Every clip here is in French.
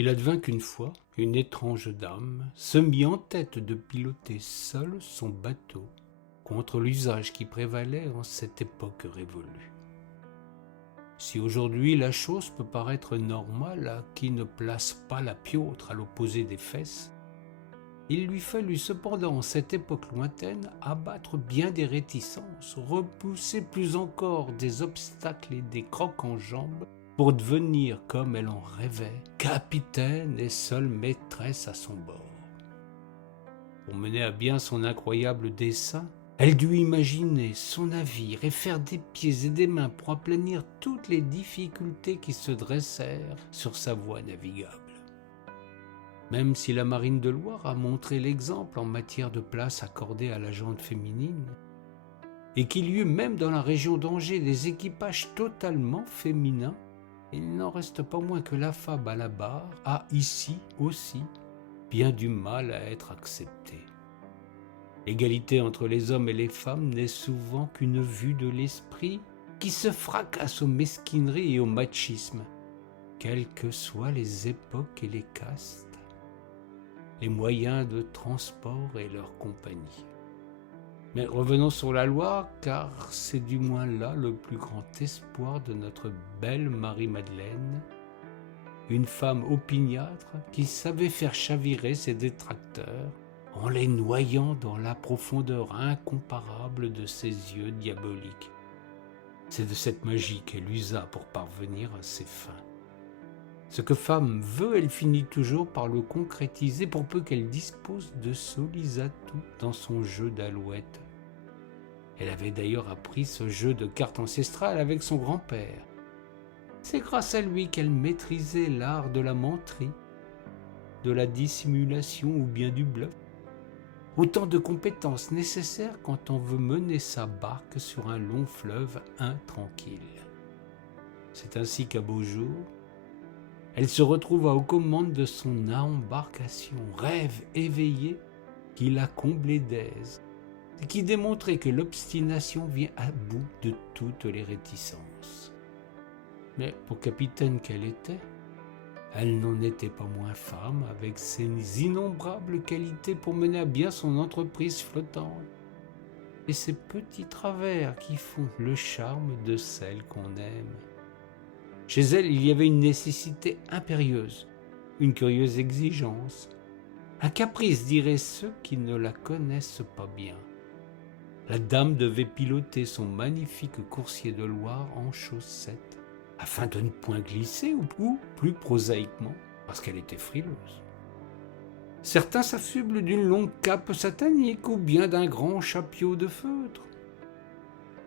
Il advint qu'une fois, une étrange dame se mit en tête de piloter seule son bateau contre l'usage qui prévalait en cette époque révolue. Si aujourd'hui la chose peut paraître normale à qui ne place pas la piotre à l'opposé des fesses, il lui fallut cependant en cette époque lointaine abattre bien des réticences, repousser plus encore des obstacles et des crocs en jambes pour devenir, comme elle en rêvait, capitaine et seule maîtresse à son bord. Pour mener à bien son incroyable dessein, elle dut imaginer son navire et faire des pieds et des mains pour aplanir toutes les difficultés qui se dressèrent sur sa voie navigable. Même si la marine de Loire a montré l'exemple en matière de place accordée à la gente féminine, et qu'il y eut même dans la région d'Angers des équipages totalement féminins, il n'en reste pas moins que la femme à la barre a ici aussi bien du mal à être acceptée. L'égalité entre les hommes et les femmes n'est souvent qu'une vue de l'esprit qui se fracasse aux mesquineries et au machisme, quelles que soient les époques et les castes, les moyens de transport et leur compagnie. Mais revenons sur la Loire, car c'est du moins là le plus grand espoir de notre belle Marie-Madeleine, une femme opiniâtre qui savait faire chavirer ses détracteurs en les noyant dans la profondeur incomparable de ses yeux diaboliques. C'est de cette magie qu'elle usa pour parvenir à ses fins. Ce que femme veut, elle finit toujours par le concrétiser pour peu qu'elle dispose de solides atouts dans son jeu d'alouette. Elle avait d'ailleurs appris ce jeu de cartes ancestrales avec son grand-père. C'est grâce à lui qu'elle maîtrisait l'art de la menterie, de la dissimulation ou bien du bluff. Autant de compétences nécessaires quand on veut mener sa barque sur un long fleuve intranquille. C'est ainsi qu'à beau jour, elle se retrouva aux commandes de son embarcation, rêve éveillé qui la comblait d'aise et qui démontrait que l'obstination vient à bout de toutes les réticences. Mais pour capitaine qu'elle était, elle n'en était pas moins femme, avec ses innombrables qualités pour mener à bien son entreprise flottante et ses petits travers qui font le charme de celle qu'on aime. Chez elle, il y avait une nécessité impérieuse, une curieuse exigence, un caprice, diraient ceux qui ne la connaissent pas bien. La dame devait piloter son magnifique coursier de Loire en chaussettes, afin de ne point glisser, ou plus prosaïquement, parce qu'elle était frileuse. Certains s'affublent d'une longue cape satanique ou bien d'un grand chapeau de feutre.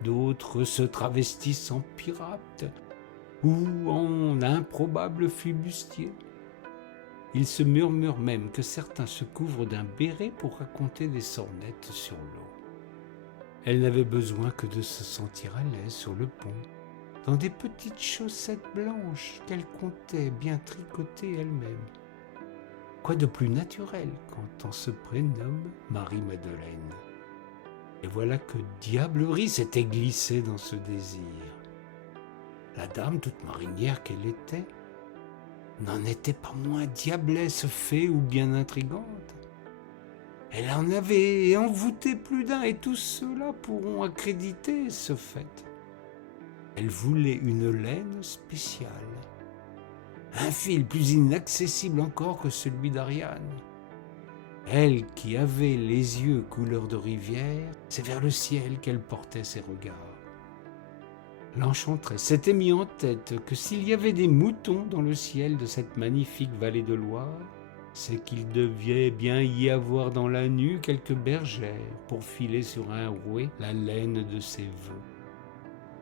D'autres se travestissent en pirates ou en improbables flibustiers. Il se murmure même que certains se couvrent d'un béret pour raconter des sornettes sur l'eau. Elle n'avait besoin que de se sentir à l'aise sur le pont, dans des petites chaussettes blanches qu'elle comptait bien tricoter elle-même. Quoi de plus naturel quand on se prénomme Marie-Madeleine? Et voilà que diablerie s'était glissée dans ce désir. La dame, toute marinière qu'elle était, n'en était pas moins diablesse fée ou bien intrigante. Elle en avait envoûté plus d'un, et tous ceux-là pourront accréditer ce fait. Elle voulait une laine spéciale, un fil plus inaccessible encore que celui d'Ariane. Elle qui avait les yeux couleur de rivière, c'est vers le ciel qu'elle portait ses regards. L'enchanteresse s'était mis en tête que s'il y avait des moutons dans le ciel de cette magnifique vallée de Loire, c'est qu'il devait bien y avoir dans la nue quelques bergères pour filer sur un rouet la laine de ses vœux.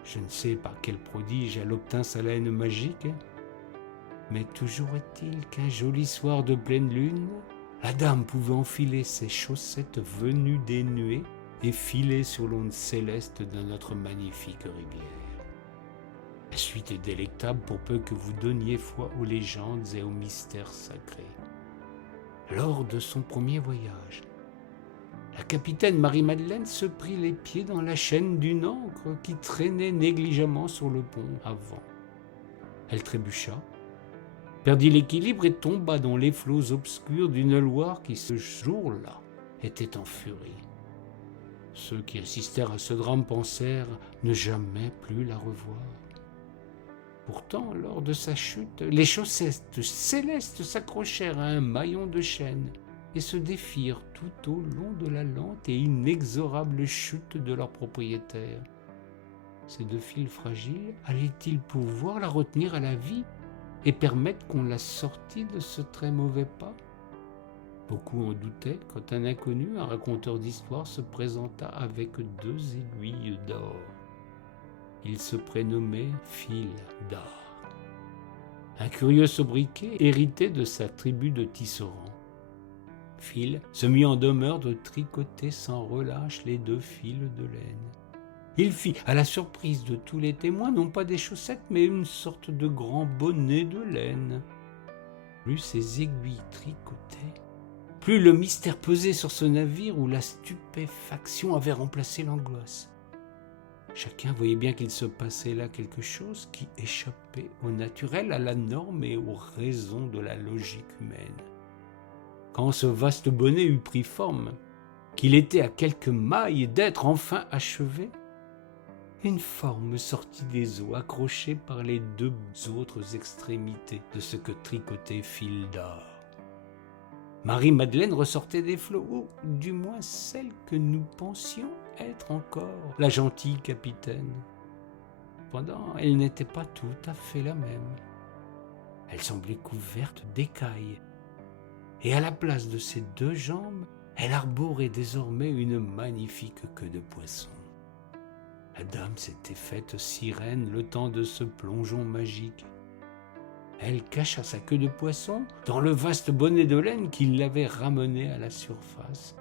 Je ne sais par quel prodige elle obtint sa laine magique, mais toujours est-il qu'un joli soir de pleine lune, la dame pouvait enfiler ses chaussettes venues des nuées et filer sur l'onde céleste de notre magnifique rivière. La suite est délectable pour peu que vous donniez foi aux légendes et aux mystères sacrés. Lors de son premier voyage, la capitaine Marie-Madeleine se prit les pieds dans la chaîne d'une ancre qui traînait négligemment sur le pont avant. Elle trébucha, perdit l'équilibre et tomba dans les flots obscurs d'une Loire qui, ce jour-là, était en furie. Ceux qui assistèrent à ce drame pensèrent ne jamais plus la revoir. Pourtant, lors de sa chute, les chaussettes célestes s'accrochèrent à un maillon de chaîne et se défirent tout au long de la lente et inexorable chute de leur propriétaire. Ces deux fils fragiles allaient-ils pouvoir la retenir à la vie et permettre qu'on la sortît de ce très mauvais pas? Beaucoup en doutaient quand un inconnu, un raconteur d'histoire, se présenta avec 2 aiguilles d'or. Il se prénommait Fil d'Or, un curieux sobriquet hérité de sa tribu de tisserands. Fil se mit en demeure de tricoter sans relâche les 2 fils de laine. Il fit, à la surprise de tous les témoins, non pas des chaussettes, mais une sorte de grand bonnet de laine. Plus ces aiguilles tricotaient, plus le mystère pesait sur ce navire où la stupéfaction avait remplacé l'angoisse. Chacun voyait bien qu'il se passait là quelque chose qui échappait au naturel, à la norme et aux raisons de la logique humaine. Quand ce vaste bonnet eut pris forme, qu'il était à quelques mailles d'être enfin achevé, une forme sortit des eaux, accrochée par les 2 autres extrémités de ce que tricotait Fil d'Or. Marie-Madeleine ressortait des flots, ou du moins celle que nous pensions être encore la gentille capitaine. Cependant, elle n'était pas tout à fait la même. Elle semblait couverte d'écailles, et à la place de ses 2 jambes, elle arborait désormais une magnifique queue de poisson. La dame s'était faite sirène le temps de ce plongeon magique. Elle cacha sa queue de poisson dans le vaste bonnet de laine qui l'avait ramenée à la surface,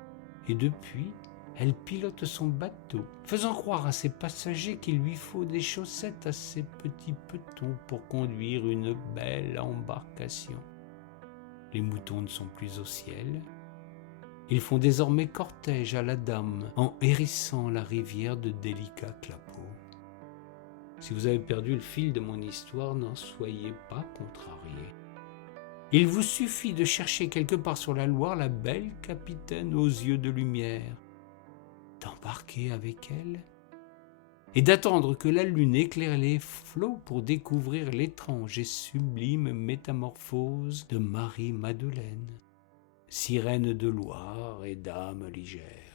et depuis, elle pilote son bateau, faisant croire à ses passagers qu'il lui faut des chaussettes à ses petits petons pour conduire une belle embarcation. Les moutons ne sont plus au ciel. Ils font désormais cortège à la dame en hérissant la rivière de délicats clapots. Si vous avez perdu le fil de mon histoire, n'en soyez pas contrariés. Il vous suffit de chercher quelque part sur la Loire la belle capitaine aux yeux de lumière, d'embarquer avec elle et d'attendre que la lune éclaire les flots pour découvrir l'étrange et sublime métamorphose de Marie-Madeleine, sirène de Loire et dame légère.